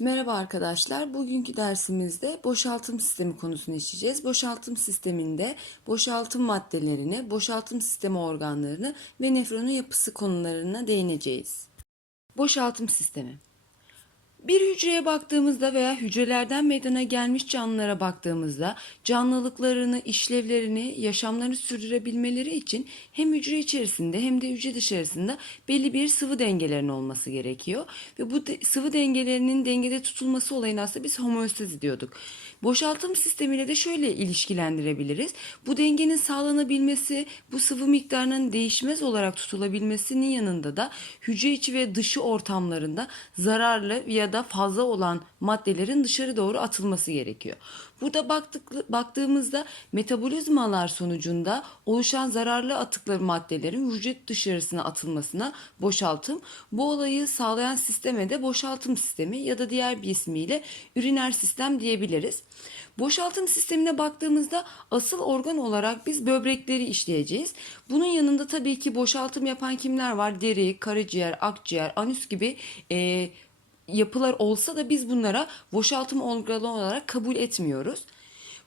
Merhaba arkadaşlar. Bugünkü dersimizde boşaltım sistemi konusunu işleyeceğiz. Boşaltım sisteminde boşaltım maddelerini, boşaltım sistemi organlarını ve nefronun yapısı konularına değineceğiz. Boşaltım sistemi. Bir hücreye baktığımızda veya hücrelerden meydana gelmiş canlılara baktığımızda canlılıklarını, işlevlerini, yaşamlarını sürdürebilmeleri için hem hücre içerisinde hem de hücre dışarısında belli bir sıvı dengelerinin olması gerekiyor. Ve bu de- sıvı dengelerinin dengede tutulması olayını aslında biz homeostazi diyorduk. Boşaltım sistemiyle de şöyle ilişkilendirebiliriz. Bu dengenin sağlanabilmesi, bu sıvı miktarının değişmez olarak tutulabilmesinin yanında da hücre içi ve dışı ortamlarında zararlı ya da fazla olan maddelerin dışarı doğru atılması gerekiyor. Burada baktık, baktığımızda metabolizmalar sonucunda oluşan zararlı atıkları maddelerin hücre dışarısına atılmasına boşaltım. Bu olayı sağlayan sisteme de boşaltım sistemi ya da diğer bir ismiyle üriner sistem diyebiliriz. Boşaltım sistemine baktığımızda asıl organ olarak biz böbrekleri işleyeceğiz. Bunun yanında tabii ki boşaltım yapan kimler var? Deri, karaciğer, akciğer, anüs gibi e, yapılar olsa da biz bunlara boşaltım organı olarak kabul etmiyoruz.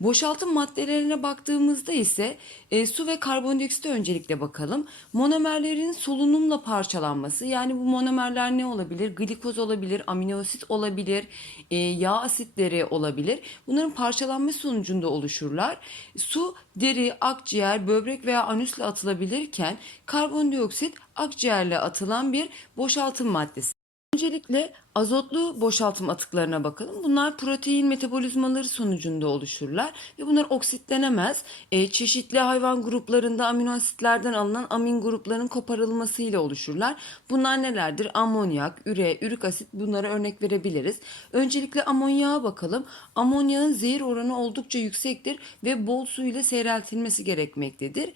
Boşaltım maddelerine baktığımızda ise e, su ve karbondioksite öncelikle bakalım. Monomerlerin solunumla parçalanması yani bu monomerler ne olabilir? Glikoz olabilir, amino asit olabilir, e, yağ asitleri olabilir. Bunların parçalanması sonucunda oluşurlar. Su, deri, akciğer, böbrek veya anüsle atılabilirken karbondioksit akciğerle atılan bir boşaltım maddesi. Öncelikle azotlu boşaltım atıklarına bakalım. Bunlar protein metabolizmaları sonucunda oluşurlar ve bunlar oksitlenemez. E, çeşitli hayvan gruplarında amino asitlerden alınan amin gruplarının koparılmasıyla oluşurlar. Bunlar nelerdir? Amonyak, üre, ürik asit bunlara örnek verebiliriz. Öncelikle amonyağa bakalım. Amonyağın zehir oranı oldukça yüksektir ve bol su ile seyreltilmesi gerekmektedir.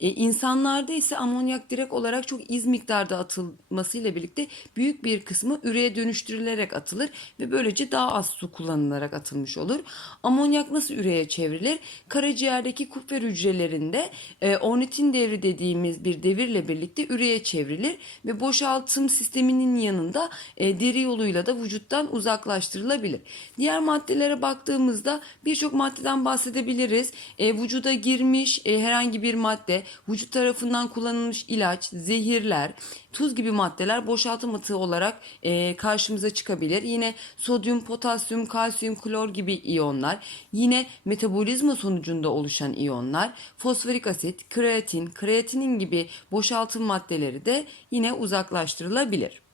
E, insanlarda ise amonyak direkt olarak çok iz miktarda atılmasıyla birlikte büyük bir kısmı üreye dönüştürülerek atılır ve böylece daha az su kullanılarak atılmış olur. Amonyak nasıl üreye çevrilir? Karaciğerdeki kupfer hücrelerinde e, ornitin devri dediğimiz bir devirle birlikte üreye çevrilir ve boşaltım sisteminin yanında e, deri yoluyla da vücuttan uzaklaştırılabilir. Diğer maddelere baktığımızda birçok maddeden bahsedebiliriz. E, vücuda girmiş e, herhangi bir madde, vücut tarafından kullanılmış ilaç, zehirler, tuz gibi maddeler boşaltım atığı olarak e, karşımıza çıkabilir. Yine sodyum, potasyum, kalsiyum, klor gibi iyonlar, yine metabolizma sonucunda oluşan iyonlar, fosforik asit, kreatin, kreatinin gibi boşaltım maddeleri de yine uzaklaştırılabilir.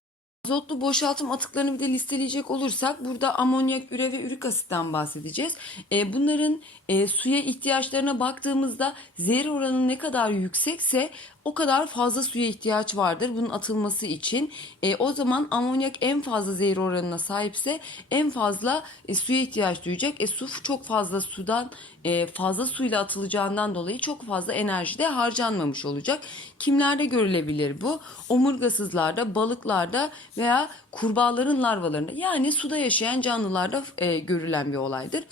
Azotlu boşaltım atıklarını bir de listeleyecek olursak burada amonyak, üre ve ürik asitten bahsedeceğiz. E, bunların e, suya ihtiyaçlarına baktığımızda zehir oranı ne kadar yüksekse o kadar fazla suya ihtiyaç vardır bunun atılması için. E, o zaman amonyak en fazla zehir oranına sahipse en fazla e, suya ihtiyaç duyacak. E, su çok fazla sudan e, fazla suyla atılacağından dolayı çok fazla enerji de harcanmamış olacak. Kimlerde görülebilir bu? Omurgasızlarda, balıklarda veya kurbağaların larvalarında yani suda yaşayan canlılarda e, görülen bir olaydır.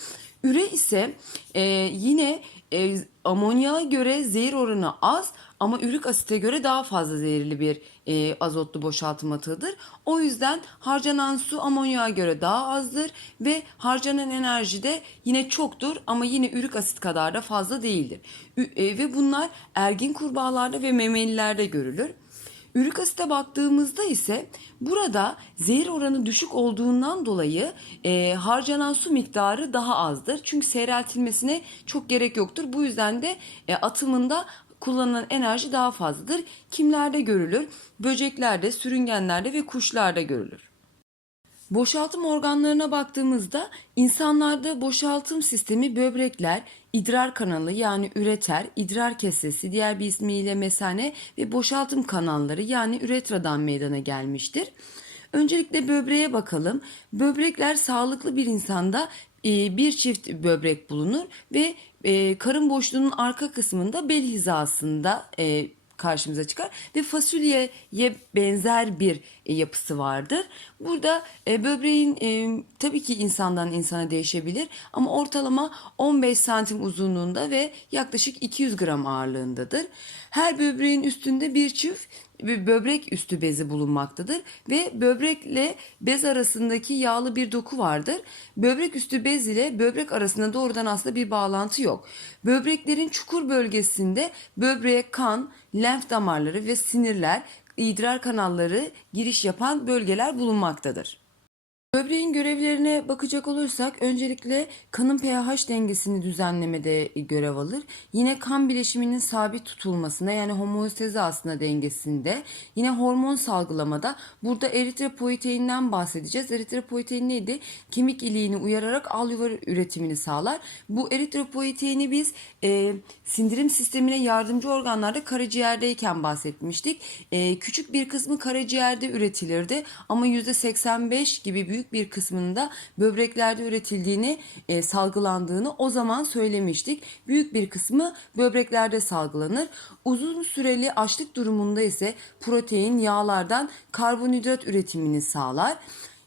Üre ise e, yine e, amonyağa göre zehir oranı az ama ürik asite göre daha fazla zehirli bir e, azotlu boşaltım atığıdır. O yüzden harcanan su amonyağa göre daha azdır ve harcanan enerji de yine çoktur ama yine ürik asit kadar da fazla değildir. Ü- e, ve bunlar ergin kurbağalarda ve memelilerde görülür. Ürik asite baktığımızda ise burada zehir oranı düşük olduğundan dolayı e, harcanan su miktarı daha azdır. Çünkü seyreltilmesine çok gerek yoktur. Bu yüzden de e, atımında kullanılan enerji daha fazladır. Kimlerde görülür? Böceklerde, sürüngenlerde ve kuşlarda görülür. Boşaltım organlarına baktığımızda insanlarda boşaltım sistemi böbrekler, idrar kanalı yani üreter, idrar kesesi diğer bir ismiyle mesane ve boşaltım kanalları yani üretradan meydana gelmiştir. Öncelikle böbreğe bakalım. Böbrekler sağlıklı bir insanda e, bir çift böbrek bulunur ve e, karın boşluğunun arka kısmında bel hizasında e, karşımıza çıkar ve fasulyeye benzer bir e, yapısı vardır. Burada e, böbreğin e, tabii ki insandan insana değişebilir ama ortalama 15 santim uzunluğunda ve yaklaşık 200 gram ağırlığındadır. Her böbreğin üstünde bir çift bir böbrek üstü bezi bulunmaktadır ve böbrekle bez arasındaki yağlı bir doku vardır. Böbrek üstü bez ile böbrek arasında doğrudan aslında bir bağlantı yok. Böbreklerin çukur bölgesinde böbreğe kan, lenf damarları ve sinirler, idrar kanalları giriş yapan bölgeler bulunmaktadır. Böbreğin görevlerine bakacak olursak öncelikle kanın pH dengesini düzenlemede görev alır. Yine kan bileşiminin sabit tutulmasında yani homeostezi aslında dengesinde. Yine hormon salgılamada burada eritropoyeteinden bahsedeceğiz. Eritropoyetein neydi? Kemik iliğini uyararak al yuva üretimini sağlar. Bu eritropoyeteini biz e, sindirim sistemine yardımcı organlarda karaciğerdeyken bahsetmiştik. E, küçük bir kısmı karaciğerde üretilirdi ama %85 gibi büyük bir kısmında böbreklerde üretildiğini, e, salgılandığını o zaman söylemiştik. Büyük bir kısmı böbreklerde salgılanır. Uzun süreli açlık durumunda ise protein yağlardan karbonhidrat üretimini sağlar.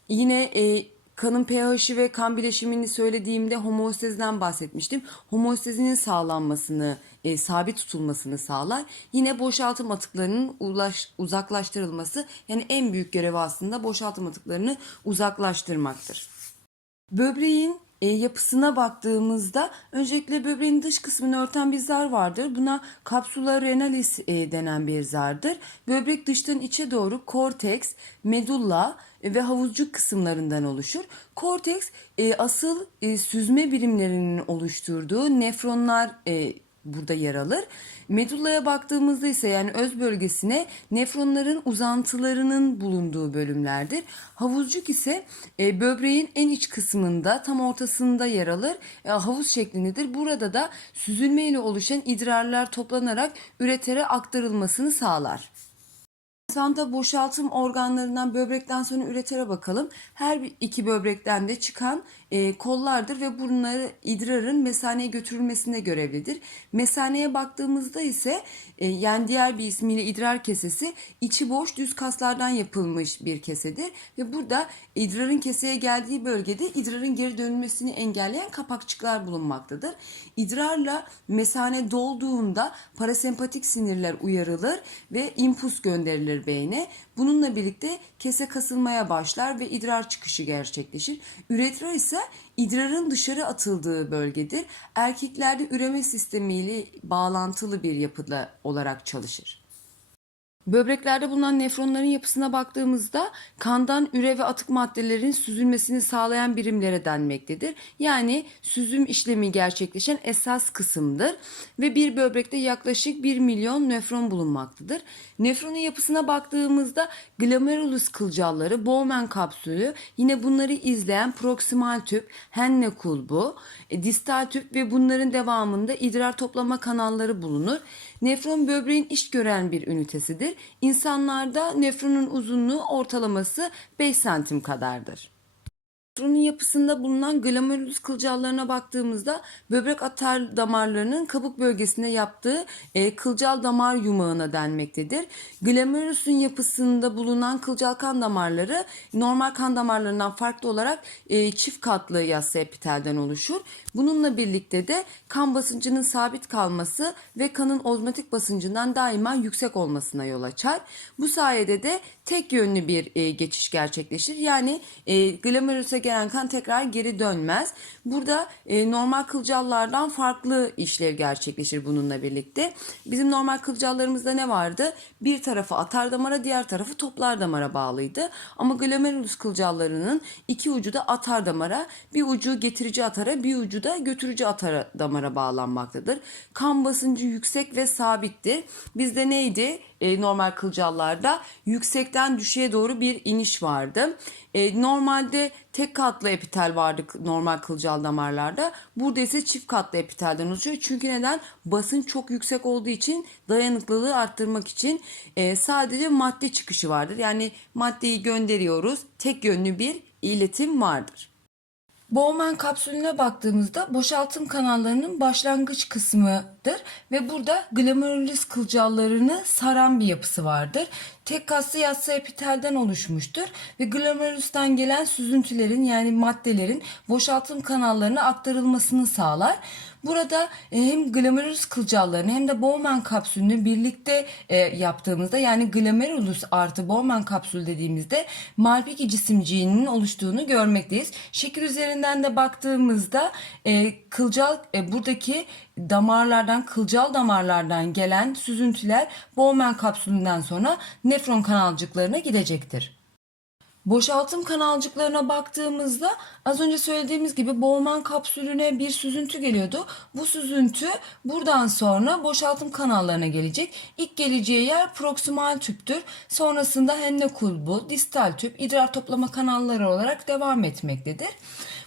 Yine e, kanın pH'i ve kan bileşimini söylediğimde homeosteziden bahsetmiştim. Homeostezinin sağlanmasını, e, sabit tutulmasını sağlar. Yine boşaltım atıklarının ulaş, uzaklaştırılması yani en büyük görevi aslında boşaltım atıklarını uzaklaştırmaktır. Böbreğin e, yapısına baktığımızda öncelikle böbreğin dış kısmını örten bir zar vardır. Buna kapsula renalis e, denen bir zardır. Böbrek dıştan içe doğru korteks, medulla ve havuzcuk kısımlarından oluşur. Korteks e, asıl e, süzme birimlerinin oluşturduğu nefronlar e, burada yer alır. Medullaya baktığımızda ise yani öz bölgesine nefronların uzantılarının bulunduğu bölümlerdir. Havuzcuk ise e, böbreğin en iç kısmında tam ortasında yer alır. E, havuz şeklindedir. Burada da süzülme ile oluşan idrarlar toplanarak üretere aktarılmasını sağlar. İnsanda boşaltım organlarından böbrekten sonra üretere bakalım. Her iki böbrekten de çıkan e, kollardır ve bunları idrarın mesaneye götürülmesine görevlidir. Mesaneye baktığımızda ise e, yani diğer bir ismiyle idrar kesesi içi boş düz kaslardan yapılmış bir kesedir ve burada idrarın keseye geldiği bölgede idrarın geri dönülmesini engelleyen kapakçıklar bulunmaktadır. İdrarla mesane dolduğunda parasempatik sinirler uyarılır ve impuls gönderilir beyne. Bununla birlikte kese kasılmaya başlar ve idrar çıkışı gerçekleşir. Üretra ise idrarın dışarı atıldığı bölgedir. Erkeklerde üreme sistemiyle bağlantılı bir yapıda olarak çalışır. Böbreklerde bulunan nefronların yapısına baktığımızda kandan üre ve atık maddelerin süzülmesini sağlayan birimlere denmektedir. Yani süzüm işlemi gerçekleşen esas kısımdır ve bir böbrekte yaklaşık 1 milyon nefron bulunmaktadır. Nefronun yapısına baktığımızda glomerulus kılcalları, Bowman kapsülü, yine bunları izleyen proksimal tüp, Henle kulbu, e, distal tüp ve bunların devamında idrar toplama kanalları bulunur. Nefron böbreğin iş gören bir ünitesidir. İnsanlarda nefronun uzunluğu ortalaması 5 santim kadardır. Nefronun yapısında bulunan glomerulus kılcallarına baktığımızda böbrek atar damarlarının kabuk bölgesinde yaptığı e, kılcal damar yumağına denmektedir. Glomerulusun yapısında bulunan kılcal kan damarları normal kan damarlarından farklı olarak e, çift katlı yassı epitelden oluşur. Bununla birlikte de kan basıncının sabit kalması ve kanın ozmotik basıncından daima yüksek olmasına yol açar. Bu sayede de tek yönlü bir e, geçiş gerçekleşir. Yani e, glomerulusa gelen kan tekrar geri dönmez. Burada e, normal kılcallardan farklı işlev gerçekleşir bununla birlikte. Bizim normal kılcallarımızda ne vardı? Bir tarafı atar damara, diğer tarafı toplar damara bağlıydı. Ama glomerulus kılcallarının iki ucu da atar damara, bir ucu getirici atara, bir ucu da götürücü atara damara bağlanmaktadır. Kan basıncı yüksek ve sabittir. Bizde neydi? E, normal kılcallarda yüksekten düşüğe doğru bir iniş vardı. E, normalde tek katlı epitel vardı normal kılcal damarlarda. Burada ise çift katlı epitelden oluşuyor. Çünkü neden? Basınç çok yüksek olduğu için dayanıklılığı arttırmak için e, sadece madde çıkışı vardır. Yani maddeyi gönderiyoruz. Tek yönlü bir iletim vardır. Bowman kapsülüne baktığımızda boşaltım kanallarının başlangıç kısmıdır ve burada glomerulus kılcallarını saran bir yapısı vardır. Tek kaslı yassı epitelden oluşmuştur ve glomerulustan gelen süzüntülerin yani maddelerin boşaltım kanallarına aktarılmasını sağlar. Burada e, hem glomerulus kılcallarını hem de Bowman kapsülünü birlikte e, yaptığımızda yani glomerulus artı Bowman kapsül dediğimizde Malpighi cisimciğinin oluştuğunu görmekteyiz. Şekil üzerinden de baktığımızda e, kılcal buradaki damarlardan kılcal damarlardan gelen süzüntüler Bowman kapsülünden sonra nefron kanalcıklarına gidecektir. Boşaltım kanalcıklarına baktığımızda az önce söylediğimiz gibi Bowman kapsülüne bir süzüntü geliyordu. Bu süzüntü buradan sonra boşaltım kanallarına gelecek. İlk geleceği yer proksimal tüptür. Sonrasında henne kulbu, distal tüp, idrar toplama kanalları olarak devam etmektedir.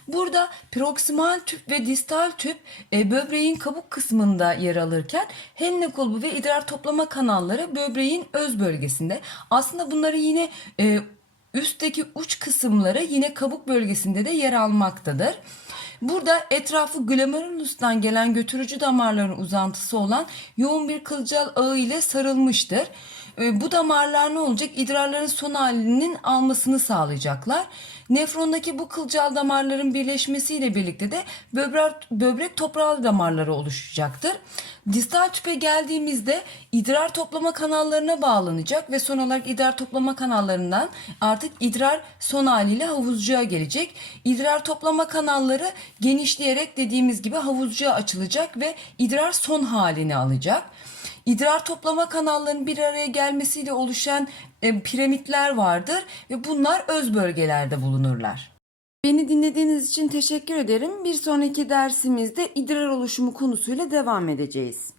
Burada proksimal tüp ve distal tüp e, böbreğin kabuk kısmında yer alırken henne kulbu ve idrar toplama kanalları böbreğin öz bölgesinde. Aslında bunları yine e, üstteki uç kısımları yine kabuk bölgesinde de yer almaktadır. Burada etrafı glomerulustan gelen götürücü damarların uzantısı olan yoğun bir kılcal ağı ile sarılmıştır. E, Bu damarlar ne olacak? İdrarların son halinin almasını sağlayacaklar. Nefrondaki bu kılcal damarların birleşmesiyle birlikte de böbrek, böbrek toprağı damarları oluşacaktır. Distal tüpe geldiğimizde idrar toplama kanallarına bağlanacak ve son olarak idrar toplama kanallarından artık idrar son haliyle havuzcuğa gelecek. İdrar toplama kanalları genişleyerek dediğimiz gibi havuzcuğa açılacak ve idrar son halini alacak. İdrar toplama kanallarının bir araya gelmesiyle oluşan e, piramitler vardır ve bunlar öz bölgelerde bulunurlar. Beni dinlediğiniz için teşekkür ederim. Bir sonraki dersimizde idrar oluşumu konusuyla devam edeceğiz.